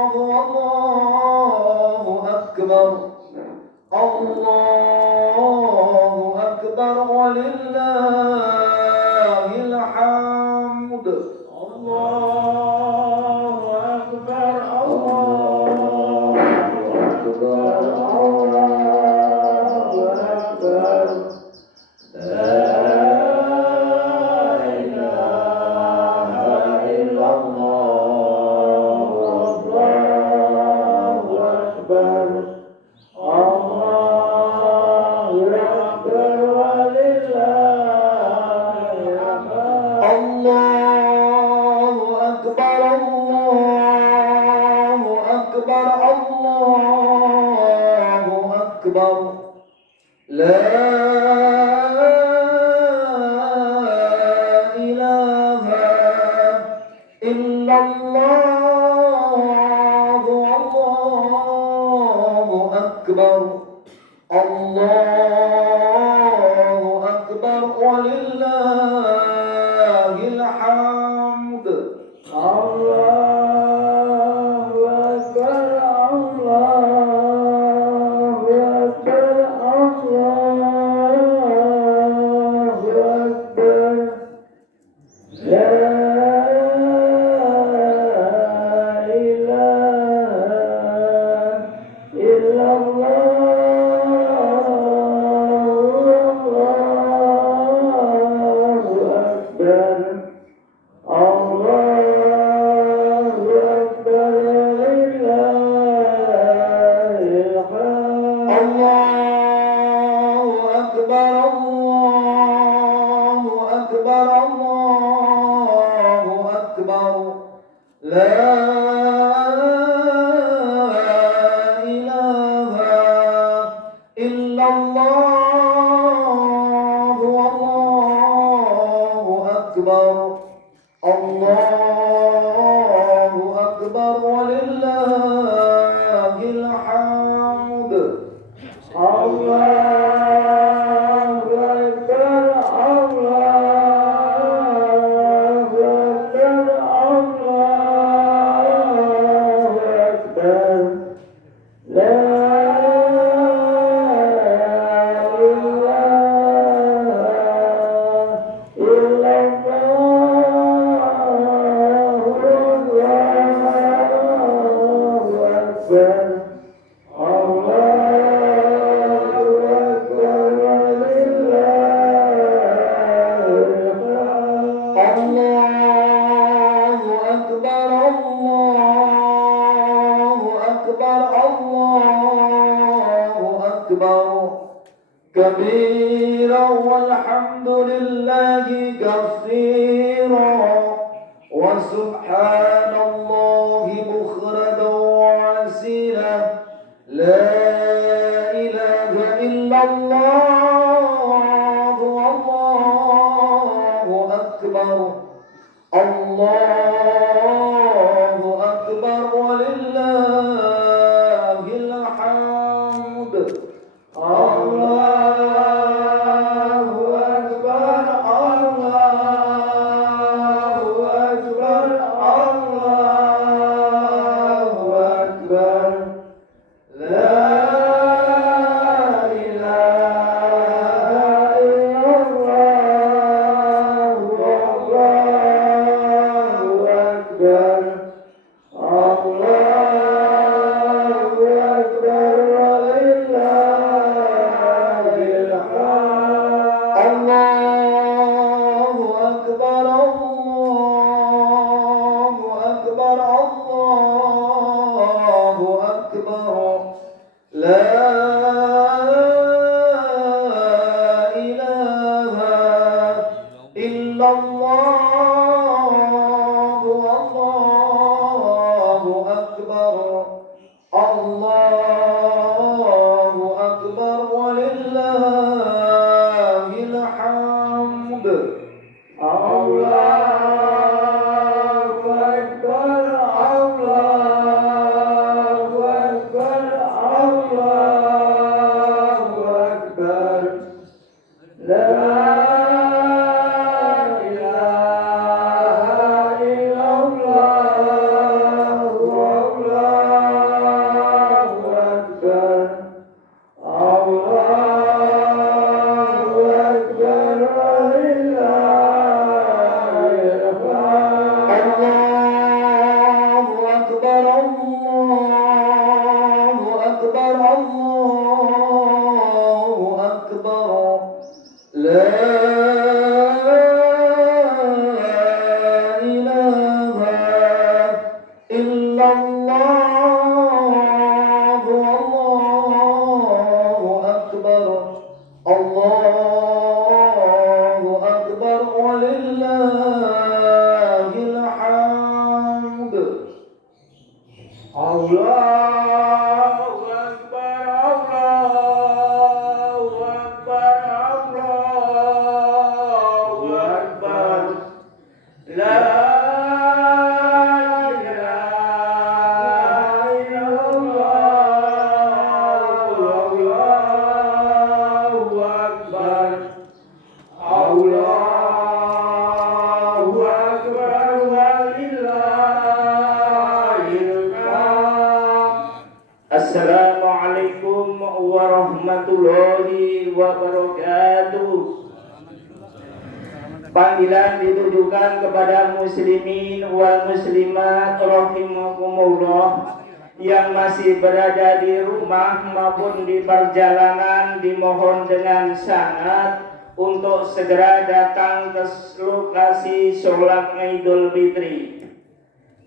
الله أكبر الله أكبر ولله الحمد الله أكبر الله أكبر الله أكبر لا إله إلا الله الله أكبر الله أكبر ولله الحمد الله أكبر الله أكبر الله أكبر لا إله إلا الله الله أكبر الله أكبر ولله الحمد الله أكبر الله أكبر الله أكبر لا إله إلا الله الله أكبر الله أكبر لله الحمد الله أكبر الله أكبر الله أكبر لا إله إلا الله والله أكبر الله أكبر ولله الحمد الله أكبر الله أكبر الله أكبر لا إله إلا الله الله أكبر الله أكبر ولله الحمد الله أكبر الله أكبر الله أكبر كبيرا والحمد لله كثيرا وسبحان الله بكرة وأصيلا لا إله إلا الله والله أكبر الله أكبر ولله الحمد الله أكبر الله أكبر الله أكبر لا إله إلا الله والله أكبر الله أكبر ولله الحمد الله أكبر الله أكبر الله أكبر لا إله إلا الله والله أكبر الله أكبر ولله الحمد الله أكبر الله أكبر الله أكبر لا إله إلا الله illallah Allahu akbar Allahu akbar walillahil hamd Allahu akbar Allahu akbar Allahu akbar la Assalamualaikum warahmatullahi wabarakatuh. Panggilan ditujukan kepada muslimin wal muslimat rahimakumullah yang masih berada di rumah maupun di perjalanan, dimohon dengan sangat untuk segera datang ke lokasi sholat Idul Fitri.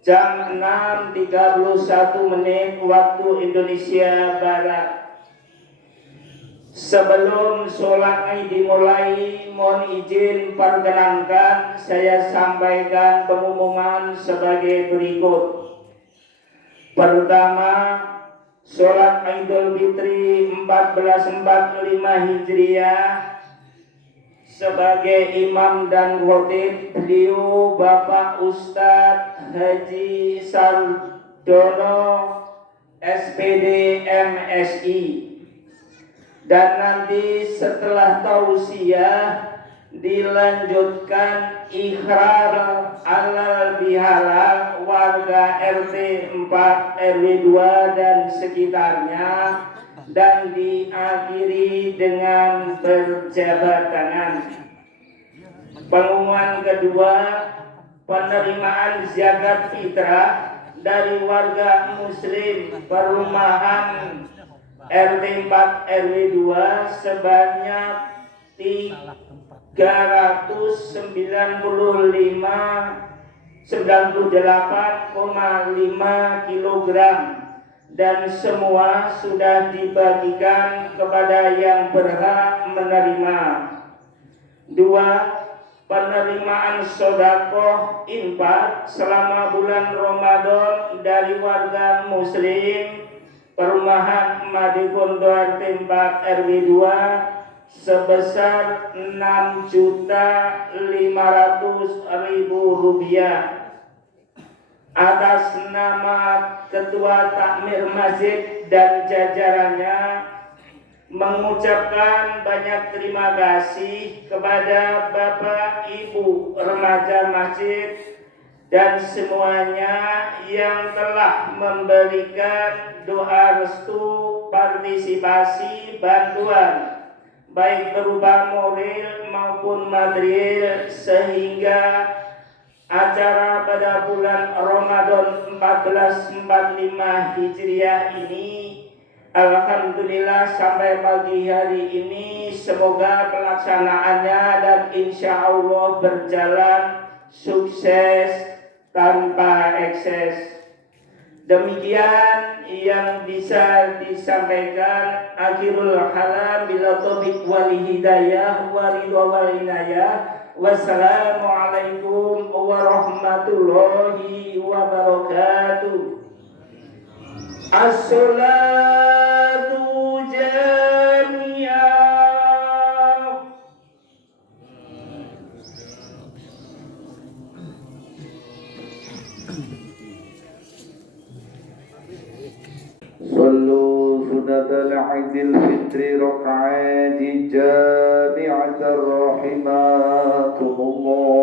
Jam 6.31 waktu Indonesia Barat. Sebelum sholat Id dimulai, mohon izin perkenankan saya sampaikan pengumuman sebagai berikut. Pertama, sholat Idul Fitri 1445 Hijriah sebagai imam dan khatib beliau Bapak Ustadz Haji Sardono SPD MSI, dan nanti setelah tausiah dilanjutkan ikhrar alal bihalal warga RT 4 RW 2 dan sekitarnya, dan diakhiri dengan berjabat tangan. Pengumuman kedua, penerimaan zakat fitrah dari warga muslim perumahan RT 4 RW 2 sebanyak 98,5 kilogram, dan semua sudah dibagikan kepada yang berhak menerima. Dua, penerimaan sedekah infak selama bulan Ramadan dari warga muslim perumahan Madikondo RT 4 RW 2 sebesar Rp6.500.000 atas nama Ketua Takmir Masjid dan jajarannya, mengucapkan banyak terima kasih kepada Bapak Ibu remaja masjid dan semuanya yang telah memberikan doa restu, partisipasi, bantuan baik berupa moral maupun material, sehingga acara pada bulan Ramadan 1445 Hijriah ini alhamdulillah sampai pagi hari ini semoga pelaksanaannya dan insya Allah berjalan sukses tanpa ekses. Demikian yang bisa disampaikan. Akhirul halam bila taufiq wal hidayah wa ridha wal inayah. Wassalamualaikum warahmatullahi wabarakatuh. As-salatu jamiyah. Sallu sunatal Idul Fitri raka'ati jami'atar rahimakumullah.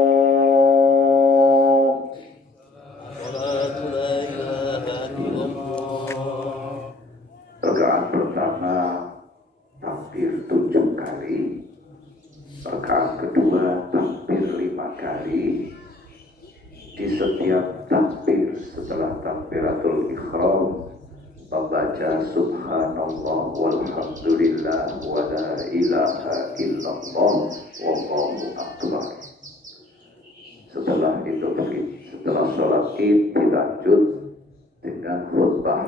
Rakaat pertama takbir 7 kali, rakaat kedua takbir 5 kali. Di setiap takbir setelah takbiratul ihram membaca subhanallah walhamdulillah wa la ilaha illallah wallahu akbar. Setelah itu, setelah sholat id dilanjut dengan khutbah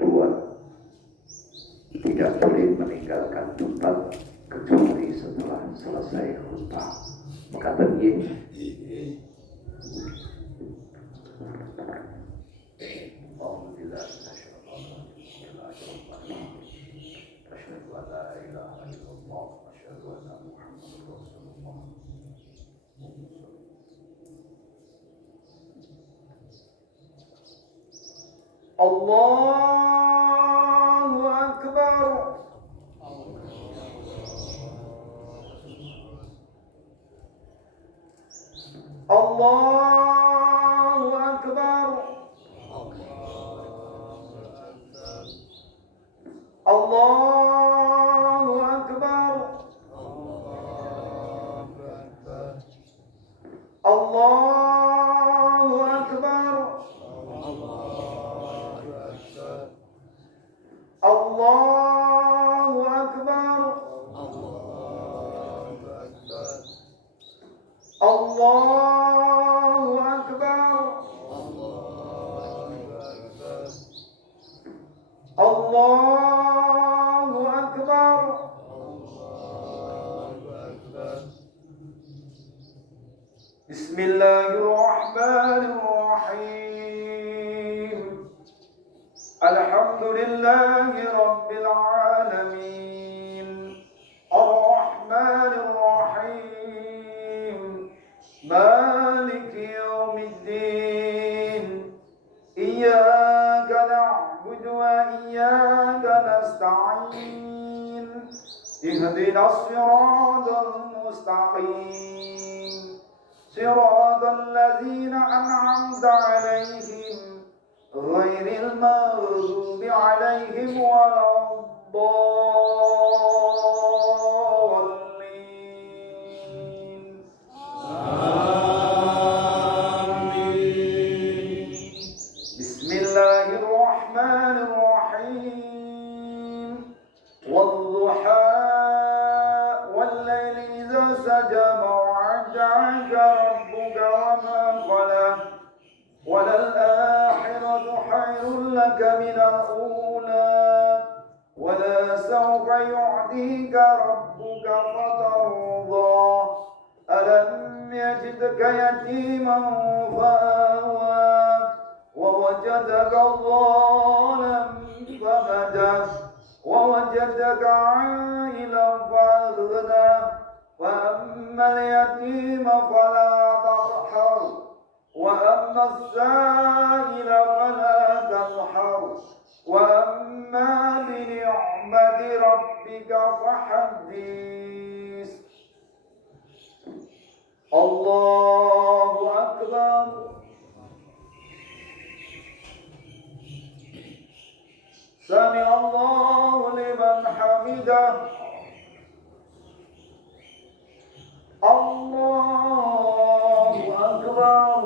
2, tidak boleh meninggalkan tempat kecuali setelah selesai khutbah. Maka begini, Allahu Akbar. Allahu Akbar. Allahu Akbar. Allahu Akbar. Allahu Akbar. Allahu Akbar. Allahu Akbar. Bismillahirrahmanirrahim. Alhamdulillahi Rabbil Alamin. Ar-Rahmanir-Rahim. Maliki Yawmiddin. Iyyaka na'budu wa iyyaka nasta'in. Ihdinas siratal mustaqim. Siratal ladzina an'amta 'alaihim غير المغضوب عليهم ولا الضالين آمين. بسم الله الرحمن الرحيم. والضحى والليل إذا سجى ما ودعك ربك وما قلى وللآخرة خير لك من الأولى ولسوف يعطيك ربك فترضى ألم يجدك يتيما فآوى ووجدك ضالا فهدى ووجدك عائلا فأغنى وأما اليتيم فلا تقهر وأما السائل فلا تنحر وأما بنعمة ربك فحدث. الله أكبر. سمع الله لمن حمده. الله أكبر.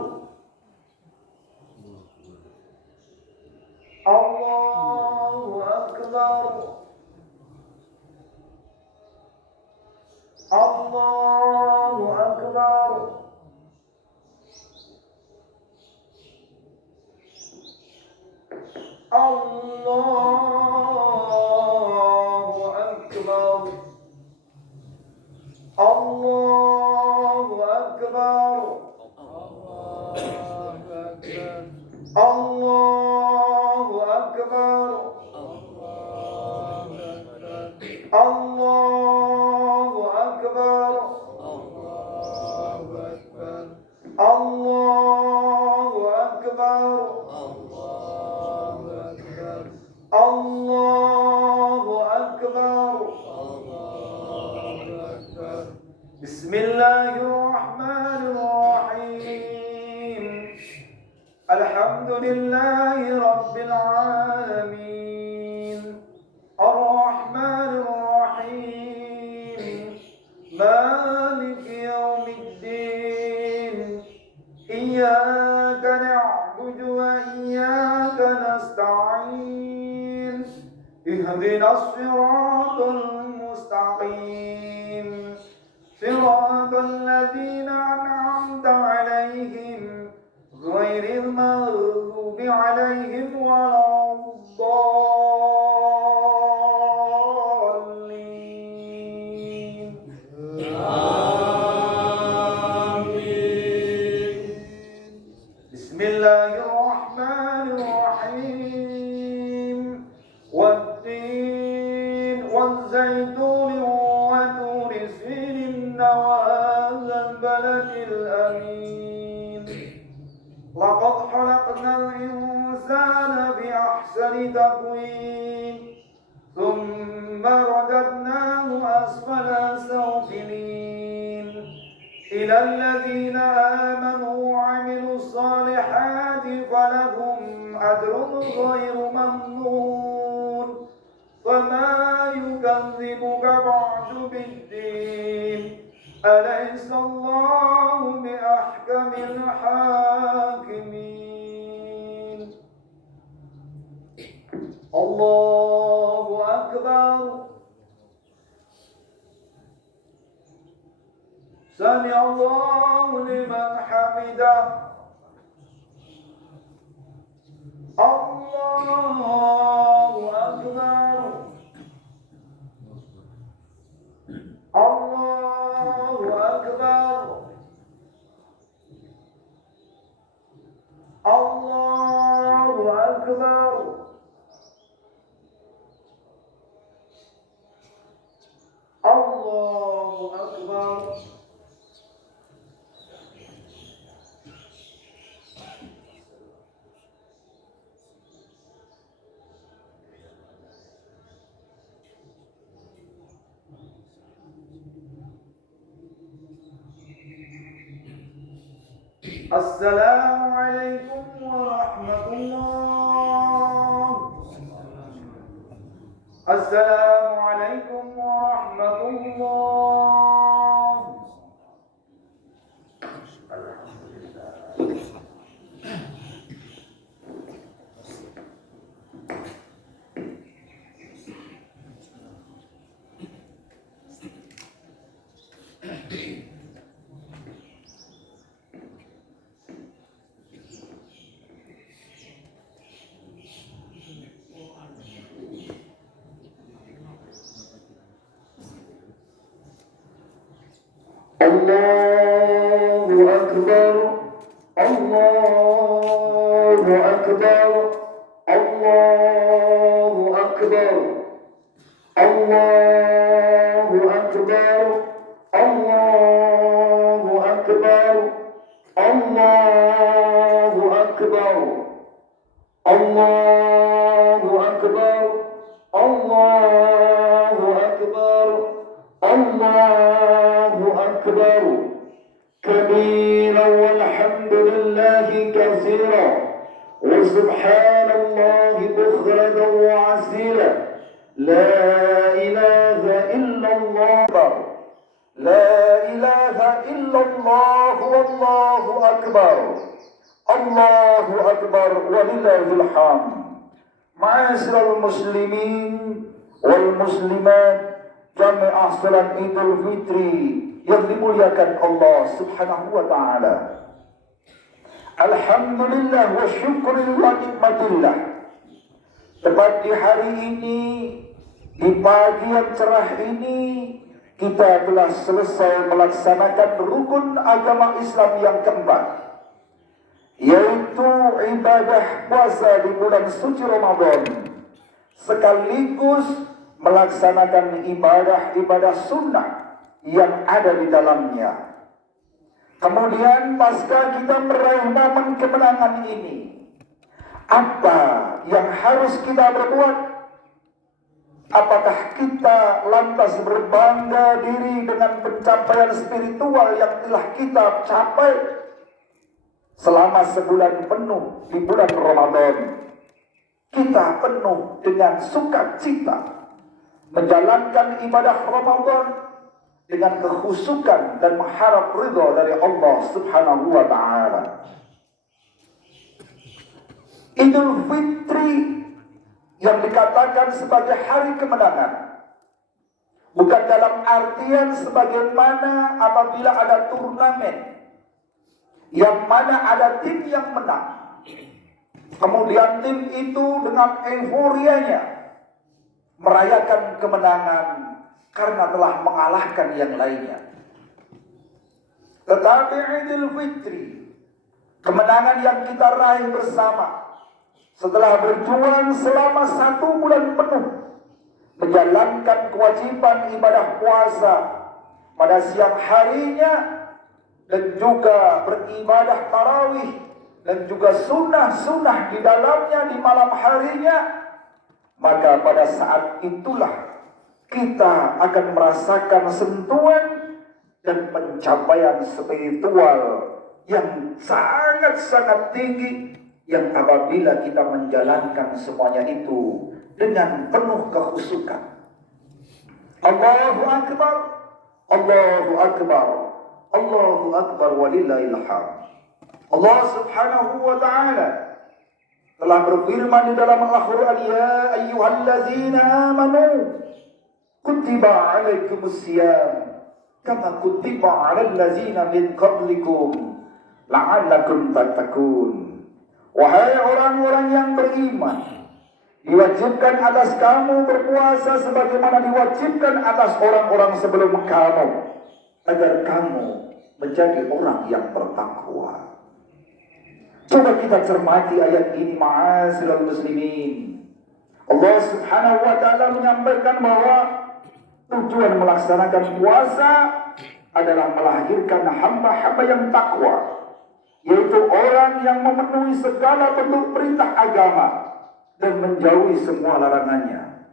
الله أكبر. الله أكبر. الله أكبر. الله أكبر. الله أكبر. الله أكبر. الله أكبر. الله أكبر. بسم الله الرحمن الرحيم. الحمد لله رب العالمين. الرحمن الرحيم. مالك يوم الدين. إياك نعبد وإياك نستعين. اهدنا الصراط المستقيم. صراط الذين أنعمت عليهم غير المغضوب عليهم ولا الضالين بسم الله الرحمن الرحيم والتين والزيتون وطور سينين وهذا البلد الأمين لقد خلقنا الإنسان بأحسن تقويم ثم رددناه أسفل سافلين إلى الذين آمنوا وعملوا الصالحات فلهم أجر غير ممنون فما يكذبك بعد بالدين أليس الله بأحكم الحاكمين الله أكبر سمع الله لمن حمده الله أكبر الله أكبر الله أكبر الله أكبر السلام عليكم ورحمة الله السلام عليكم ورحمة الله الله أكبر الله أكبر الله أكبر الله أكبر الله أكبر الله أكبر الله أكبر الله أكبر الله أكبر كبيرا والحمد لله كثيرا وسبحان الله بكرة وعسيرا لا إله إلا الله لا إله إلا الله والله أكبر الله أكبر ولله الحمد معاشر المسلمين والmuslimat jamaah salat Idul Fitri yang dimuliakan Allah Subhanahu wa taala. Alhamdulillah wa syukurillah nikmatillah. Tepat di hari ini, di pagi yang cerah ini, kita telah selesai melaksanakan rukun agama Islam yang keempat, yaitu ibadah puasa di bulan suci Ramadan, sekaligus melaksanakan ibadah-ibadah sunnah yang ada di dalamnya. Kemudian pasca kita meraih momen kemenangan ini, apa yang harus kita berbuat? Apakah kita lantas berbangga diri dengan pencapaian spiritual yang telah kita capai selama sebulan penuh di bulan Ramadan? Kita penuh dengan sukacita menjalankan ibadah Ramadan dengan kekhusyukan dan mengharap ridha dari Allah Subhanahu wa taala. Idul Fitri yang dikatakan sebagai hari kemenangan bukan dalam artian sebagaimana apabila ada turnamen yang mana ada tim yang menang. Kemudian tim itu dengan euforianya merayakan kemenangan karena telah mengalahkan yang lainnya. Tetapi Idul Fitri, kemenangan yang kita raih bersama setelah berjuang selama 1 bulan penuh menjalankan kewajiban ibadah puasa pada siang harinya dan juga beribadah tarawih dan juga sunnah-sunnah di dalamnya di malam harinya, maka pada saat itulah kita akan merasakan sentuhan dan pencapaian spiritual yang sangat-sangat tinggi, yang apabila kita menjalankan semuanya itu dengan penuh kekhusyukan. Allahu Akbar, Allahu Akbar, Allahu Akbar walillahil hamd. Allah Subhanahu wa ta'ala telah berfirman di dalam Al-Quran, ya ayyuhallazina amanu kutiba alaikumus siyam kama kutiba alal ladzina min qablikum la'allakum tattaqun. Wahai orang-orang yang beriman, diwajibkan atas kamu berpuasa sebagaimana diwajibkan atas orang-orang sebelum kamu, agar kamu menjadi orang yang bertakwa. Coba kita cermati ayat ini, ma'asyiral muslimin. Allah Subhanahu wa ta'ala menyampaikan bahwa tujuan melaksanakan puasa adalah melahirkan hamba-hamba yang takwa, yaitu orang yang memenuhi segala bentuk perintah agama dan menjauhi semua larangannya.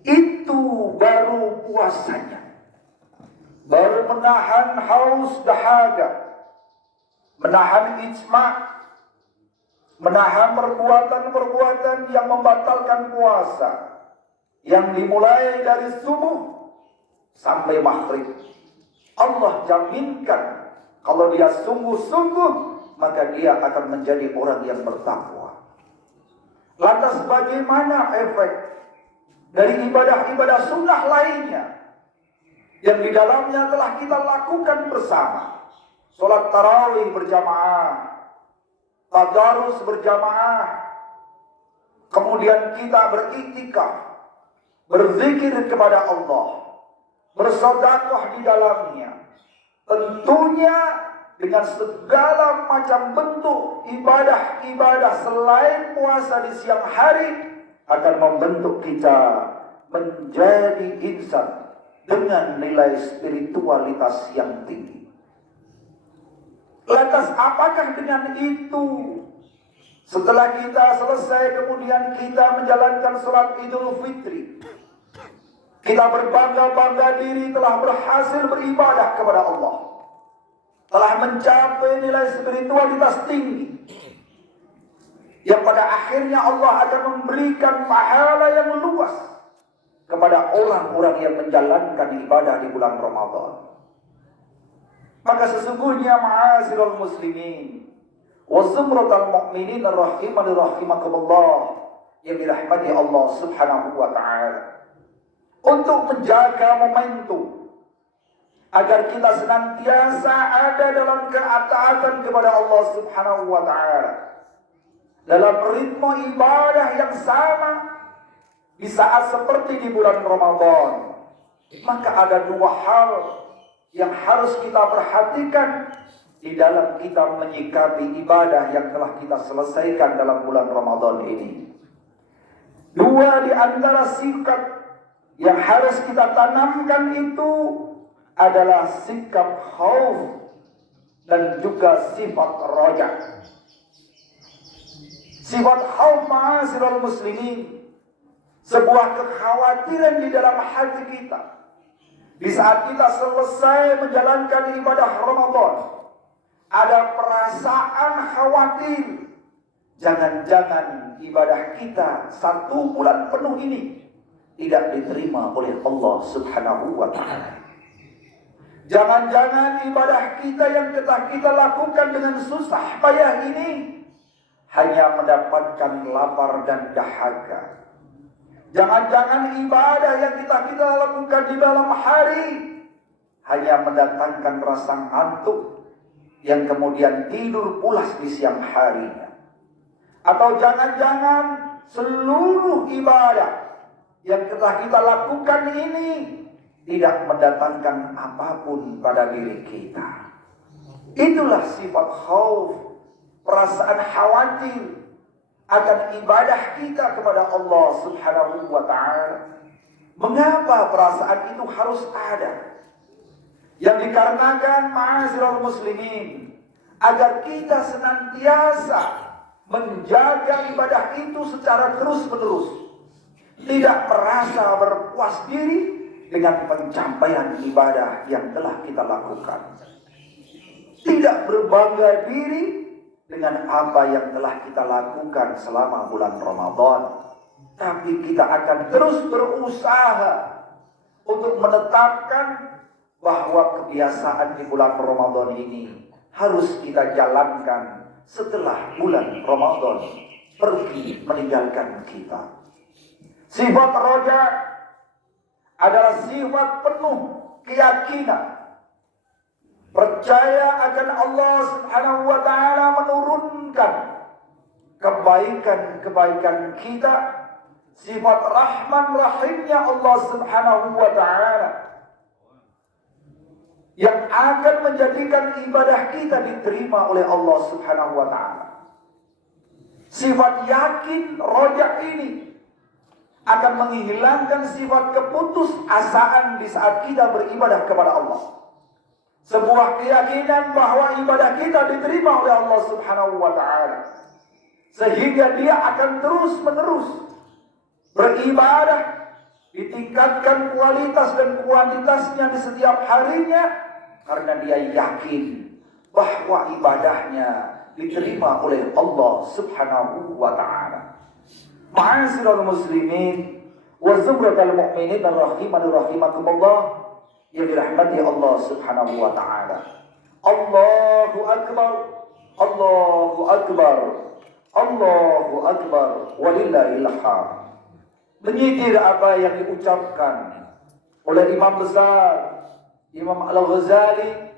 Itu baru puasanya, baru menahan haus dahaga, menahan ijma', menahan perbuatan-perbuatan yang membatalkan puasa, yang dimulai dari subuh sampai maghrib. Allah jaminkan kalau dia sungguh-sungguh, maka dia akan menjadi orang yang bertakwa. Lantas bagaimana efek dari ibadah-ibadah sunnah lainnya yang di dalamnya telah kita lakukan bersama? Sholat tarawih berjamaah, tadarus berjamaah, kemudian kita beriktikaf, berzikir kepada Allah, bersedekah di dalamnya. Tentunya dengan segala macam bentuk ibadah-ibadah selain puasa di siang hari akan membentuk kita menjadi insan dengan nilai spiritualitas yang tinggi. Lantas apakah dengan itu, setelah kita selesai kemudian kita menjalankan sholat Idul Fitri, kita berbangga-bangga diri telah berhasil beribadah kepada Allah, telah mencapai nilai spiritualitas tinggi, yang pada akhirnya Allah akan memberikan pahala yang luas kepada orang-orang yang menjalankan ibadah di bulan Ramadan. Maka sesungguhnya ma'asyiral muslimin wa zumratal mu'minin rahimani rahimakumullah yang dirahmati Allah Subhanahu wa ta'ala, untuk menjaga momentum agar kita senantiasa ada dalam ketaatan kepada Allah Subhanahu wa ta'ala, dalam ritme ibadah yang sama di saat seperti di bulan Ramadan, maka ada 2 hal yang harus kita perhatikan di dalam kita menyikapi ibadah yang telah kita selesaikan dalam bulan Ramadan ini. 2 di antara sikap yang harus kita tanamkan itu adalah sikap khauf dan juga sifat roja. Sifat khauf, ma'asyiral muslimin, sebuah kekhawatiran di dalam hati kita. Di saat kita selesai menjalankan ibadah Ramadan, ada perasaan khawatir, jangan-jangan ibadah kita 1 bulan penuh ini tidak diterima oleh Allah Subhanahu wa ta'ala. Jangan-jangan ibadah kita yang telah kita lakukan dengan susah payah ini hanya mendapatkan lapar dan dahaga. Jangan-jangan ibadah yang kita lakukan di dalam hari hanya mendatangkan rasa ngantuk, yang kemudian tidur pulas di siang harinya. Atau jangan-jangan seluruh ibadah yang telah kita lakukan ini tidak mendatangkan apapun pada diri kita. Itulah sifat khauf, perasaan khawatir akan ibadah kita kepada Allah Subhanahu wa ta'ala. Mengapa perasaan itu harus ada? Yang dikarenakan ma'asyiral muslimin, agar kita senantiasa menjaga ibadah itu secara terus-menerus, tidak merasa berpuas diri dengan pencapaian ibadah yang telah kita lakukan, tidak berbangga diri dengan apa yang telah kita lakukan selama bulan Ramadan, tapi kita akan terus berusaha untuk menetapkan bahwa kebiasaan di bulan Ramadan ini harus kita jalankan setelah bulan Ramadan pergi meninggalkan kita. Sifat roja adalah sifat penuh keyakinan, percaya akan Allah Subhanahu wa ta'ala menurunkan kebaikan-kebaikan kita, sifat rahman rahimnya Allah Subhanahu wa ta'ala yang akan menjadikan ibadah kita diterima oleh Allah Subhanahu wa ta'ala. Sifat yakin roja ini akan menghilangkan sifat keputusasaan di saat kita beribadah kepada Allah. Sebuah keyakinan bahwa ibadah kita diterima oleh Allah Subhanahu wa ta'ala, sehingga dia akan terus-menerus beribadah, ditingkatkan kualitas dan kuantitasnya di setiap harinya, karena dia yakin bahwa ibadahnya diterima oleh Allah Subhanahu wa ta'ala. Ma'asyiral muslimin wa zumratal mu'minin rahimani rahimakumullah, yang dirahmati Allah Subhanahu wa ta'ala. Allahu akbar, Allahu akbar, Allahu akbar, walillahil hamd. Menyitir apa yang diucapkan oleh Imam besar Imam Al-Ghazali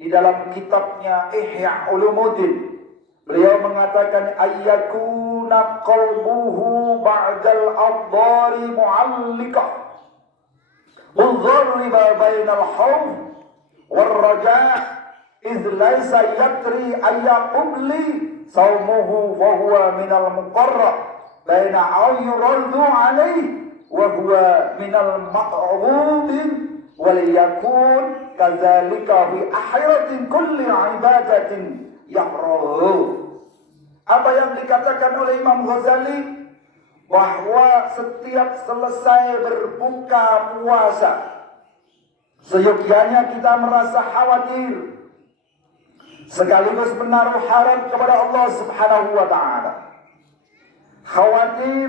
di dalam kitabnya Ihya Ulumuddin. Beliau mengatakan ayyakuna qalbuhu ba'dal adhari mu'alliqah mudharriba bainal khawf war raja' idh laysa yatri ayyaqubli sawmuhu wa huwa minal muqarrab baina ayyuradu alayhi wa huwa minal maq'udin waliyakun kadzalika fi akhiratin kulli ibadatin yaqrahu. Apa yang dikatakan oleh Imam Ghazali, bahwa setiap selesai berbuka puasa seyogyanya kita merasa khawatir sekaligus menaruh harap kepada Allah Subhanahu wa ta'ala. Khawatir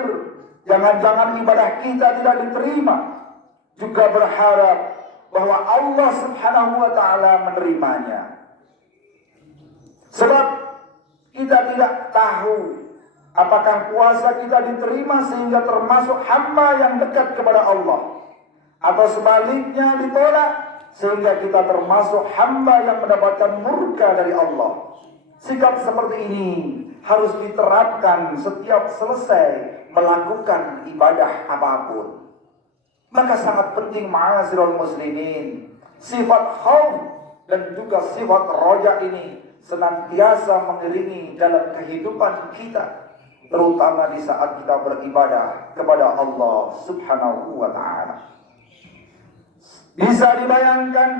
jangan-jangan ibadah kita tidak diterima, juga berharap bahwa Allah Subhanahu wa ta'ala menerimanya. Sebab kita tidak tahu apakah puasa kita diterima sehingga termasuk hamba yang dekat kepada Allah, atau sebaliknya ditolak sehingga kita termasuk hamba yang mendapatkan murka dari Allah. Sikap seperti ini harus diterapkan setiap selesai melakukan ibadah apapun. Maka sangat penting ma'asyiral muslimin, sifat khauf dan juga sifat roja ini senantiasa mengiringi dalam kehidupan kita, terutama di saat kita beribadah kepada Allah Subhanahu wa ta'ala. Bisa dibayangkan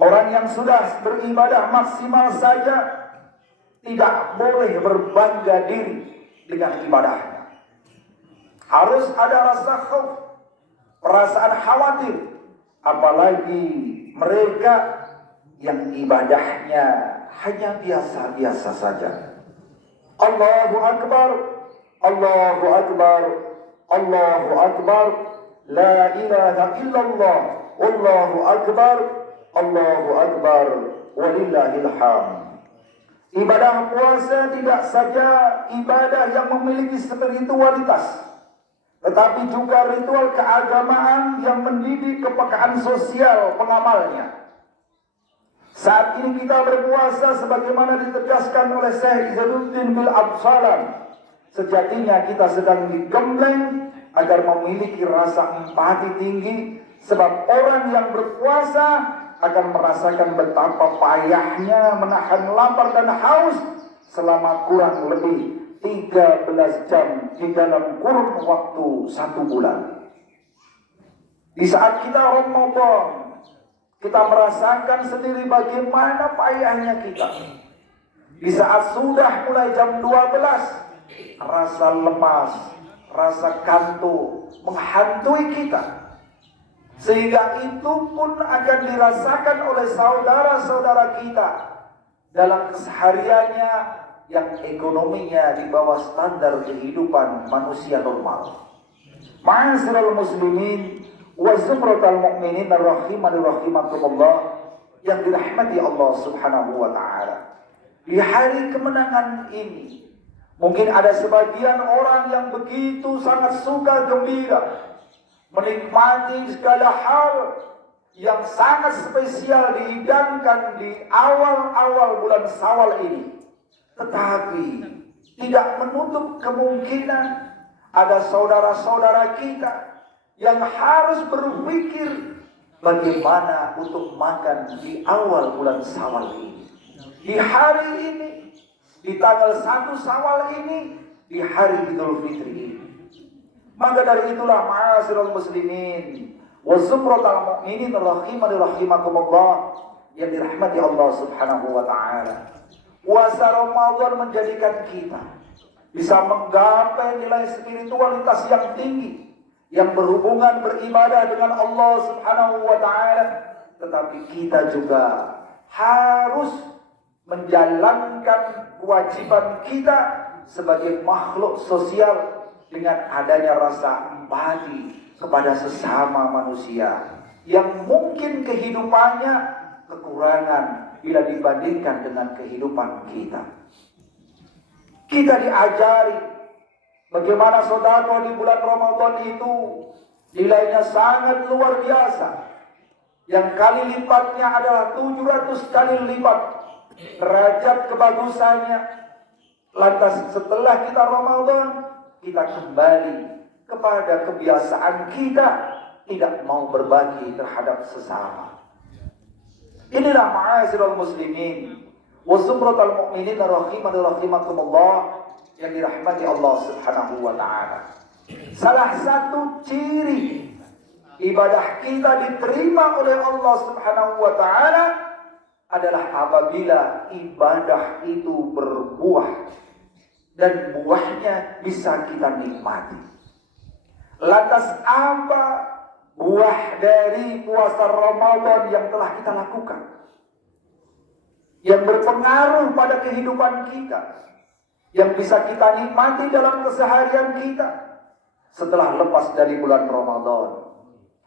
orang yang sudah beribadah maksimal saja tidak boleh berbangga diri dengan ibadahnya. Harus ada rasa khauf, perasaan khawatir, apalagi mereka yang ibadahnya hanya biasa-biasa saja. Allahu akbar, Allahu akbar, Allahu akbar, la ilaha illallah, wallahu akbar, Allahu akbar, walillahil hamd. Ibadah puasa tidak saja ibadah yang memiliki spiritualitas, tetapi juga ritual keagamaan yang mendidik kepekaan sosial pengamalnya. Saat ini kita berpuasa sebagaimana ditegaskan oleh Syekh Izzuddin bil Absalan. Sejatinya kita sedang digembleng agar memiliki rasa empati tinggi, sebab orang yang berpuasa akan merasakan betapa payahnya menahan lapar dan haus selama kurang lebih 13 jam di dalam kurun waktu 1 bulan. Di saat kita Ramadan, kita merasakan sendiri bagaimana payahnya kita. Di saat sudah mulai jam 12, rasa lemas, rasa kantuk menghantui kita. Sehingga itu pun akan dirasakan oleh saudara-saudara kita dalam kesehariannya yang ekonominya di bawah standar kehidupan manusia normal. Ma'asyiral muslimin wa zumratal mu'minin rahimani rahimakumullah yang dirahmati Allah Subhanahu wa taala. Di hari kemenangan ini mungkin ada sebagian orang yang begitu sangat suka gembira menikmati segala hal yang sangat spesial dihidangkan di awal-awal bulan Syawal ini. Tetapi tidak menutup kemungkinan ada saudara-saudara kita yang harus berpikir bagaimana untuk makan di awal bulan Syawal ini. Di hari ini, di tanggal 1 Syawal ini, di hari Idul Fitri ini. Maka dari itulah ma'asyiral muslimin wa zumratal mu'minin rahimani rahimakumullah yang dirahmati Allah Subhanahu wa taala. Puasa Ramadan menjadikan kita bisa menggapai nilai spiritualitas yang tinggi, yang berhubungan beribadah dengan Allah Subhanahu wa taala, tetapi kita juga harus menjalankan kewajiban kita sebagai makhluk sosial dengan adanya rasa empati kepada sesama manusia yang mungkin kehidupannya kekurangan bila dibandingkan dengan kehidupan kita. Kita diajari bagaimana sedekah di bulan Ramadan itu nilainya sangat luar biasa. Yang kali lipatnya adalah 700 kali lipat derajat kebagusannya. Lantas setelah kita Ramadan, kita kembali kepada kebiasaan kita tidak mau berbagi terhadap sesama. Inilah ma'asyiral muslimin wa zumratal mu'minin rahimani rahimakumullah yang dirahmati Allah Subhanahu wa taala. Salah satu ciri ibadah kita diterima oleh Allah Subhanahu wa taala adalah apabila ibadah itu berbuah dan buahnya bisa kita nikmati. Lantas apa buah dari puasa Ramadan yang telah kita lakukan, yang berpengaruh pada kehidupan kita, yang bisa kita nikmati dalam keseharian kita setelah lepas dari bulan Ramadan?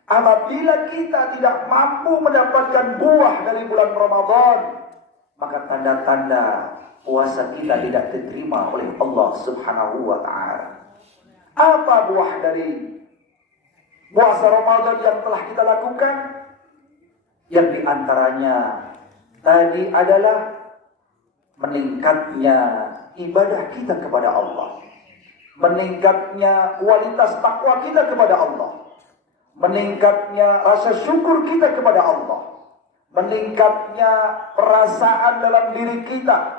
Apabila kita tidak mampu mendapatkan buah dari bulan Ramadan, maka tanda-tanda puasa kita tidak diterima oleh Allah Subhanahu wa taala. Apa buah dari puasa Ramadan yang telah kita lakukan? Yang diantaranya tadi adalah meningkatnya ibadah kita kepada Allah, meningkatnya kualitas takwa kita kepada Allah, meningkatnya rasa syukur kita kepada Allah, meningkatnya perasaan dalam diri kita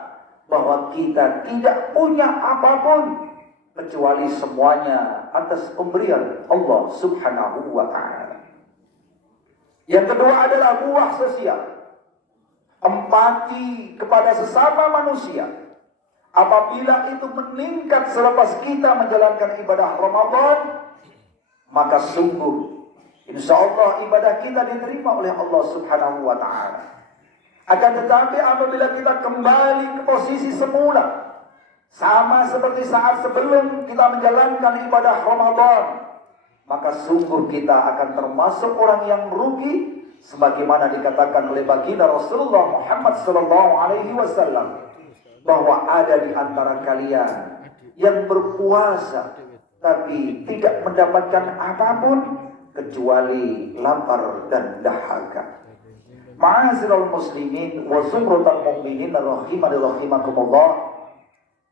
bahwa kita tidak punya apapun kecuali semuanya atas pemberian Allah Subhanahu wa taala. Yang kedua adalah buah sosial, empati kepada sesama manusia. Apabila itu meningkat selepas kita menjalankan ibadah Ramadan, maka sungguh insya Allah ibadah kita diterima oleh Allah Subhanahu wa ta'ala. Akan tetapi apabila kita kembali ke posisi semula, sama seperti saat sebelum kita menjalankan ibadah Ramadan, maka sungguh kita akan termasuk orang yang rugi, sebagaimana dikatakan oleh baginda Rasulullah Muhammad SAW, bahwa ada di antara kalian yang berpuasa tapi tidak mendapatkan apapun kecuali lapar dan dahaga. Ma'asyiral muslimin wa zumratal mu'minin rahimani rahimakumullah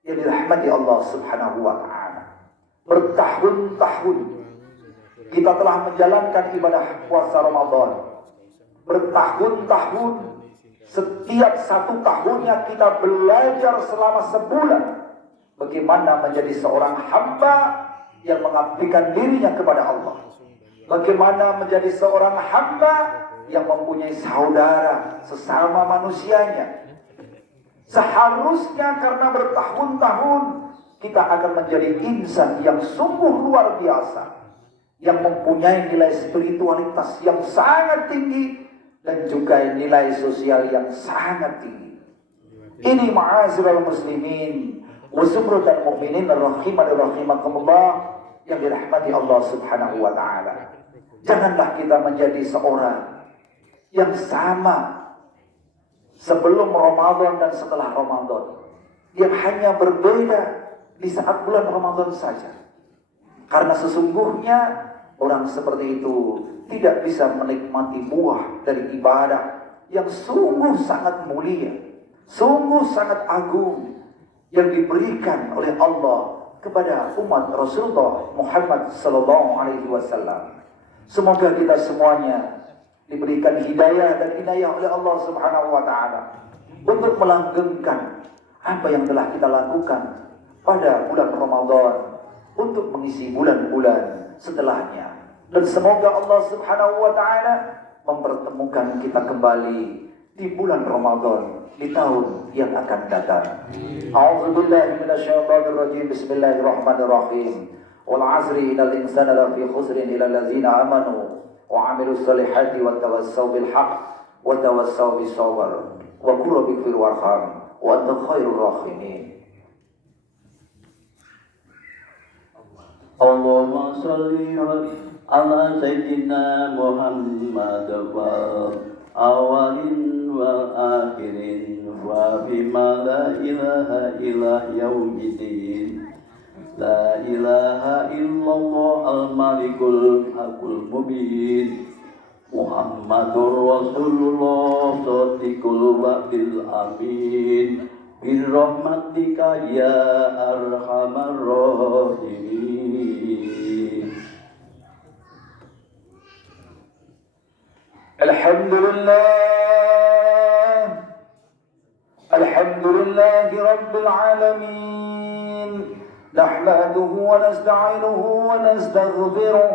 yang dirahmati Allah Subhanahu wa taala. Bertahun-tahun kita telah menjalankan ibadah puasa Ramadan. Bertahun-tahun, setiap satu tahunnya kita belajar selama sebulan bagaimana menjadi seorang hamba yang mengabdikan dirinya kepada Allah. Bagaimana menjadi seorang hamba yang mempunyai saudara sesama manusianya. Seharusnya karena bertahun-tahun kita akan menjadi insan yang sungguh luar biasa, yang mempunyai nilai spiritualitas yang sangat tinggi dan juga nilai sosial yang sangat tinggi. Ini ma'asyiral muslimin wa zumratal mu'minin rahimani rahimakumullah yang dirahmati Allah Subhanahu wa taala. Janganlah kita menjadi seorang yang sama sebelum Ramadan dan setelah Ramadan, yang hanya berbeda di saat bulan Ramadan saja. Karena sesungguhnya orang seperti itu tidak bisa menikmati buah dari ibadah yang sungguh sangat mulia, sungguh sangat agung yang diberikan oleh Allah kepada umat Rasulullah Muhammad sallallahu alaihi wasallam. Semoga kita semuanya diberikan hidayah dan inayah oleh Allah Subhanahu wa taala untuk melanggengkan apa yang telah kita lakukan pada bulan Ramadan untuk mengisi bulan-bulan setelahnya. Dan semoga Allah Subhanahu wa taala mempertemukan kita kembali di bulan Ramadan di tahun yang akan datang. A'udzubillahi minasyaitonir rajim. Bismillahirrahmanirrahim. Wal 'asri innal insana lafi khusrin illa allazina amanu wa 'amilus solihati wa tawassaw bil haqq wa tawassaw bis sabr wa qul rabbighfir warham wa anta khairur rahimin. Allahumma shalli ala sayyidina Muhammad wa awalin wa akhirin wa bima la ilaha illa yaumiddin. La ilaha illallah al-malikul hakul mubin. Muhammadur Rasulullah shadiqul wa'dil amin. Birrahmatika ya arhamar rahimin. Alhamdulillahi rabbil alamin. Nahmaduhu wa nasta'inuhu wa nastaghfiruh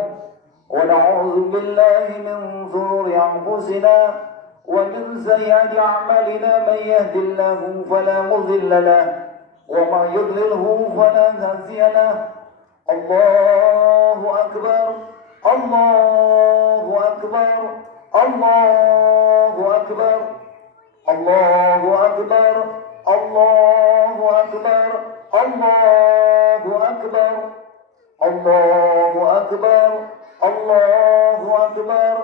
wa na'udzu billahi min shururi anfusina wa min sayyiati a'malina. Man yahdihillahu fala mudilla lahu wa man yudlilhu fala hadiya lahu. Allahu akbar, Allahu akbar, Allahu akbar, Allahu akbar, Allahu akbar, Allahu akbar, Allahu akbar, Allahu akbar,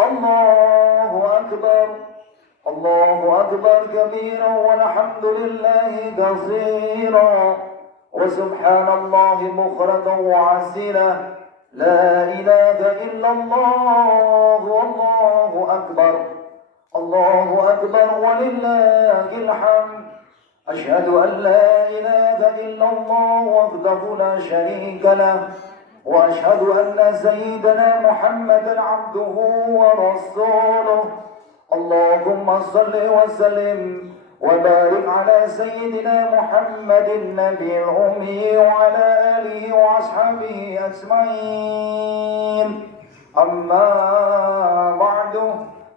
Allahu akbar, Allahu akbar kabiran walhamdulillahi katsiran wa subhanallahi bukratan wa asila. La ilaha illallah wallahu akbar, Allahu akbar walillahil hamd. أشهد أن لا إله إلا الله وحده لا شريك له وأشهد أن سيدنا محمدا عبده ورسوله. اللهم صل وسلم وبارك على سيدنا محمد النبي الأمي وعلى آله وأصحابه أجمعين. أما بعد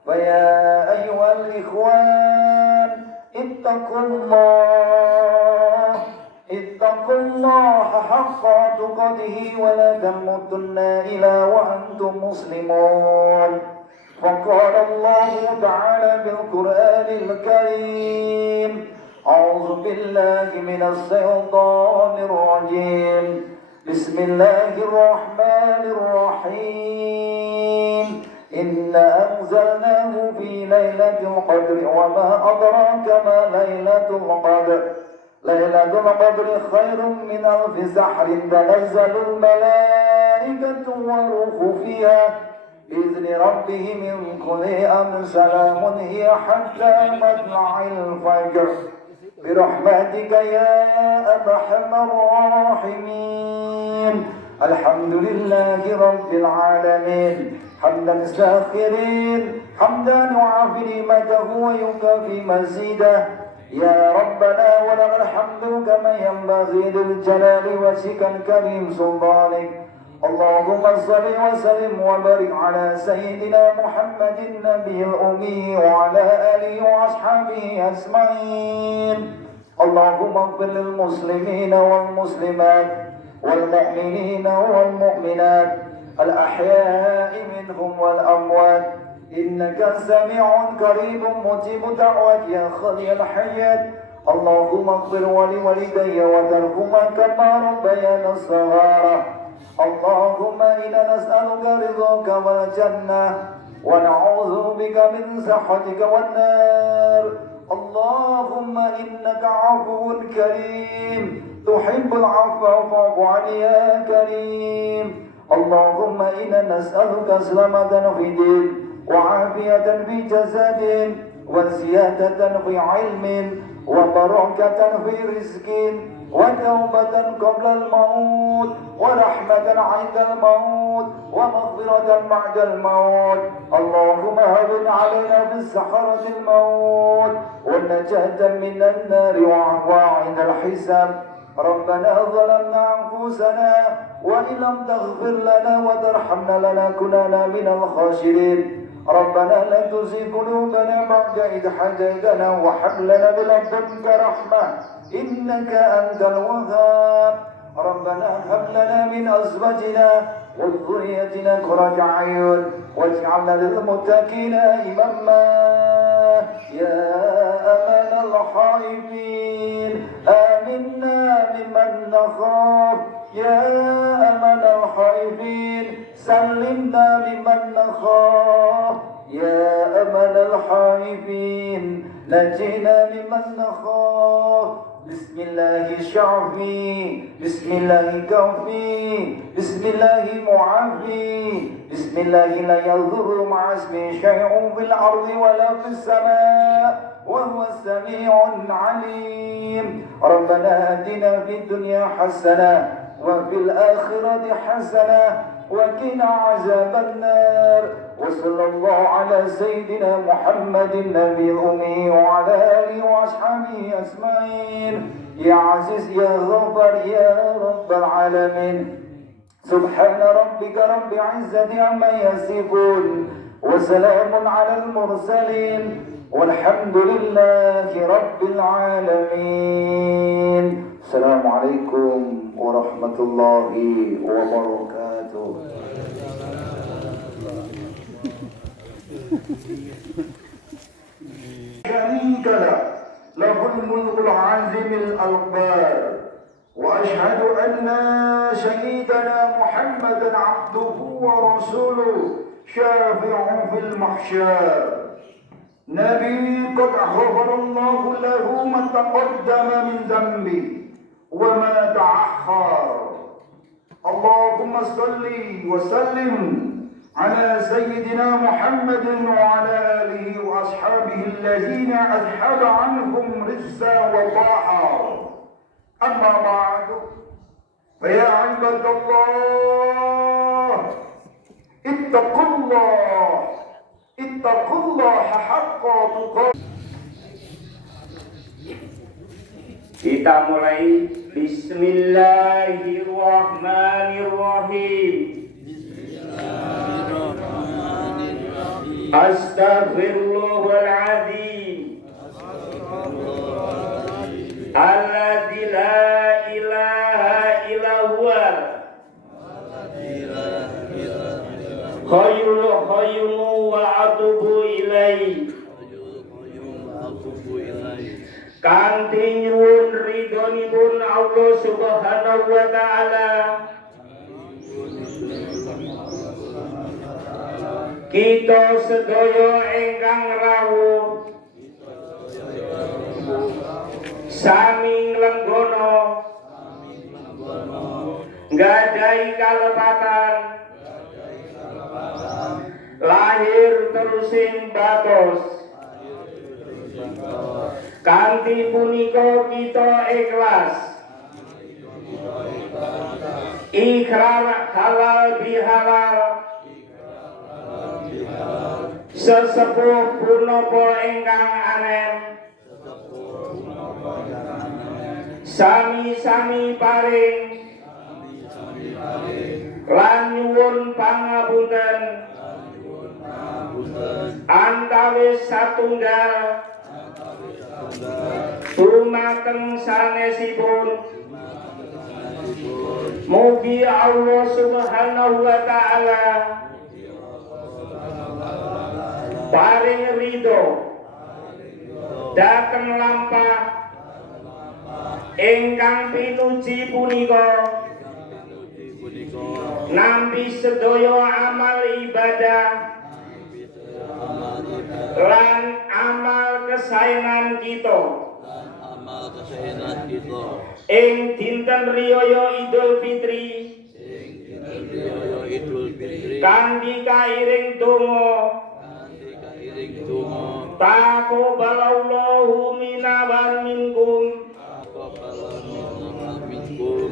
فيا أيها الإخوان اتقوا الله حق تقاته ولا تموتن إلا وأنتم مسلمون. فقال الله تعالى بالقرآن الكريم: أعوذ بالله من الشيطان الرجيم. بسم الله الرحمن الرحيم. إنا أنزلناه في ليلة القدر وما أدراك ما ليلة القدر. ليلة القدر خير من ألف سحر. تنزل الملائكة والروح فيها بإذن ربه من كل أمر سلام هي حتى مطلع الفجر برحمتك يا أرحم الراحمين. الحمد لله رب العالمين حمدا ساخرين حمدا يعافي نعمته ويكافي مزيده. يا ربنا ولك الحمد كما ينبغي للجلال وجهك الكريم سلطانك. اللهم صل وسلم وبارك على سيدنا محمد النبي الأمي وعلى آله وأصحابه أجمعين. اللهم اغفر للمسلمين والمسلمات والمؤمنين والمؤمنات الأحياء منهم والأموات إنك سميع قريب مجيب دعوات يا خالي الحياة. اللهم اغفر ولوالدي وترحمهما كما ربيانا صغارا. اللهم إنا نسألك رضاك والجنة ونعوذ بك من سخطك والنار. اللهم إنك عفو كريم تحب العفو فاعف عني يا كريم. اللهم إنا نسألك سلامة في دين وعافية في جسد وزيادة في علم وبركة في رزق وتوبة قبل الموت ورحمة عند الموت ومغفرة بعد الموت. اللهم هون علينا بالسحرة الموت والنجاة من النار وعفوا عند الحساب. ربنا ظلمنا أنفسنا وإن لم تغفر لنا وترحمنا لنكونن من الخاسرين. ربنا لا تزغ قلوبنا بعد إذ هديتنا وهب لنا من لدنك رحمة إنك أنت الوهاب. ربنا هب لنا من أزواجنا وذريتنا قرة أعين واجعلنا للمتقين إماما. يا أمان الخائفين آمنا ممن نخاف. يا أمان الخائفين سلمنا ممن نخاف. يا أمان الخائفين نجينا ممن نخاف. بسم الله شافي بسم الله كافي بسم الله معافي بسم الله لا يضر مع اسمه شيء في الأرض ولا في السماء وهو السميع العليم. ربنا آتنا في الدنيا حسنة وفي الآخرة حسنة وقنا عذاب النار. وصلى الله على سيدنا محمد النبي الأمي وعلى آله وأصحابه أجمعين. يا عزيز يا غفار يا رب العالمين. سبحان ربك رب العزة عما يصفون وسلام على المرسلين والحمد لله رب العالمين. السلام عليكم ورحمة الله وبركاته. شريك له له الملك العظيم الأكبر وأشهد أن سيدنا محمدا عبده ورسوله شافع في المحشر نبي قد غفر الله له ما تقدم من ذنبه وما تأخر. اللهم صل وسلم على سيدنا محمد وعلى آله وأصحابه الذين أذهب عنهم رجسا وضاحا. أما بعد فيا عباد الله اتقوا الله حق تقاته. Kita mulai. Bismillahirrahmanirrahim. Astaghfirullahaladzim alladzi la ilaha illa huwa khayyul wa atubu ilaihi. Kanthi nyuwun ridhonipun Allah Subhanahu wa taala, kita sedaya ingkang rawuh sami nglenggana nggadhahi kalepatan lahir terusing batos. Kanthi punika kita ikhlas ikrar halal bihalal sesepuh punapa ingkang anem sami-sami paring lan nyuwun pangapunten antawis satunggal dumateng sanesipun. Mugi Allah Subhanahu wa taala paring ridho dhateng lampah ingkang pinuji punika nampi sedaya amal ibadah lan amal kesaenan kita ing dinten riyaya Idul Fitri kanthi kairing donga taqabbalallahu minna wa minkum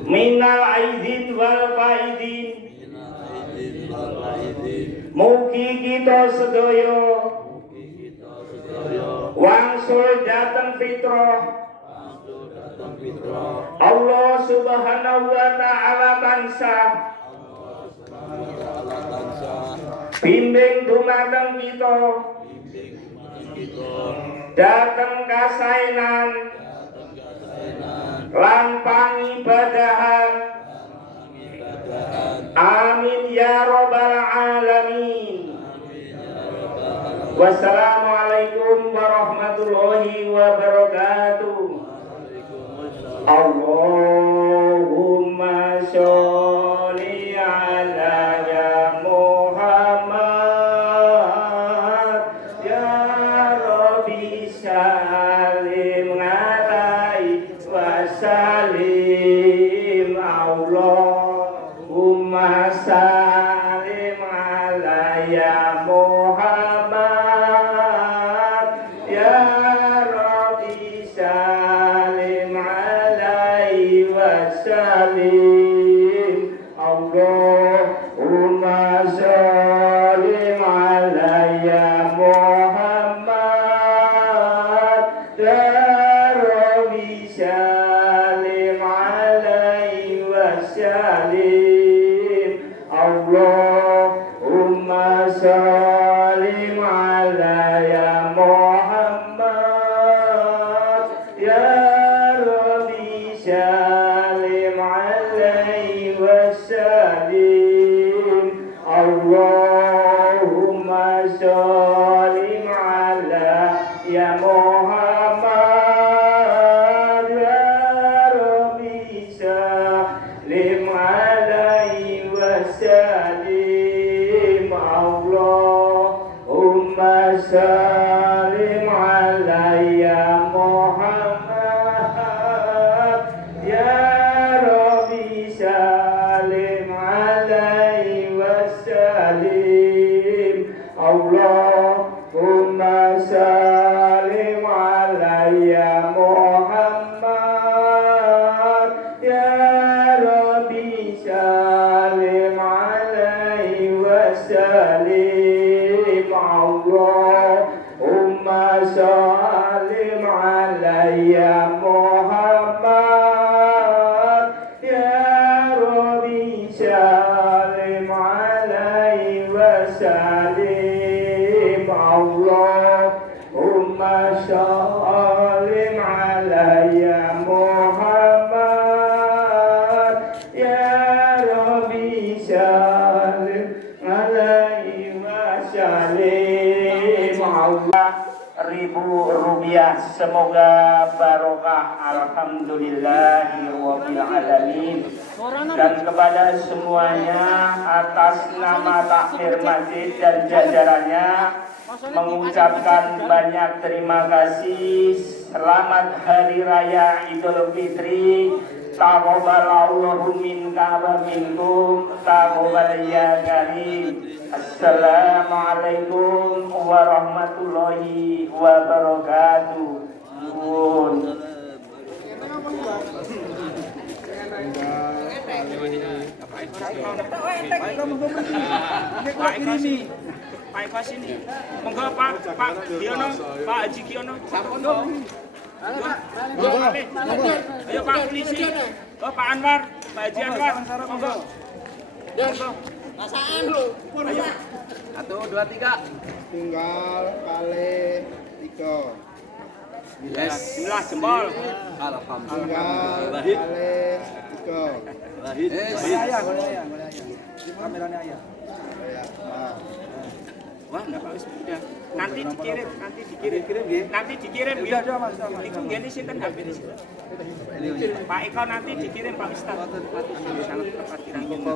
minal aidin wal faidin. Mugi kita sedaya wangsul dhateng fitrah Allah Subhanahu wa taala tansah bimbing dumateng kita dhateng kasaenan lan pangibadahan. Amin ya rabbal alamin. Wassalamualaikum warahmatullahi wabarakatuh. Allahumma sholli ala ya Muhammad ya Rabbi salim alaihi wasallim. Allahumma salim ala ya Muhammad ya Rabbi salim alaihi wasallim. Allahumma salim ala ya Muhammad ya Rabbi salim alaihi wasallim. Allahumma salim ala ya Muhammad ya Rabbi salim alaihi wasallim. Allahumma salim ala ya Muhammad ya Rabbi salim alaihi wasallim. Allahumma salim ala ya Muhammad ya Rabbi salim alaihi wasallim. Allahumma salim ala ya Muhammad ya Rabbi salim alaihi wasallim. Allahumma salim ala ya Muhammad ya Rabbi salim alaihi wasallim. Allahumma salim ala ya Muhammad ya Rabbi salim alaihi wasallim. Allah Rp1.000 semoga barokah. Alhamdulillahirabbil alamin. Dan kepada semuanya atas nama takmir masjid dan jajarannya mengucapkan banyak terima kasih. Selamat Hari Raya Idul Fitri Taqabbalallahu minka wa minkum. Taqabbal ya karim. Assalamualaikum warahmatullahi wabarakatuh. Pak Eko sini. Monggo Pak Giono, Pak Haji Giono. Ayo Pak Polisi. Oh Pak Anwar, Pak Haji Anwar. Monggo. Rasaan lu. Ayo. 1 2 3. Tunggal kali 3. Bismillah jempol. Tunggal kali 3. Kameranya ayah. Wah, enggak Pak, udah. Nanti dikirim. Nanti dikirim ya. Iku ngene sinten HP di situ. Pak Eko nanti dikirim Pak Ustaz. Sangat tepat kira-kira.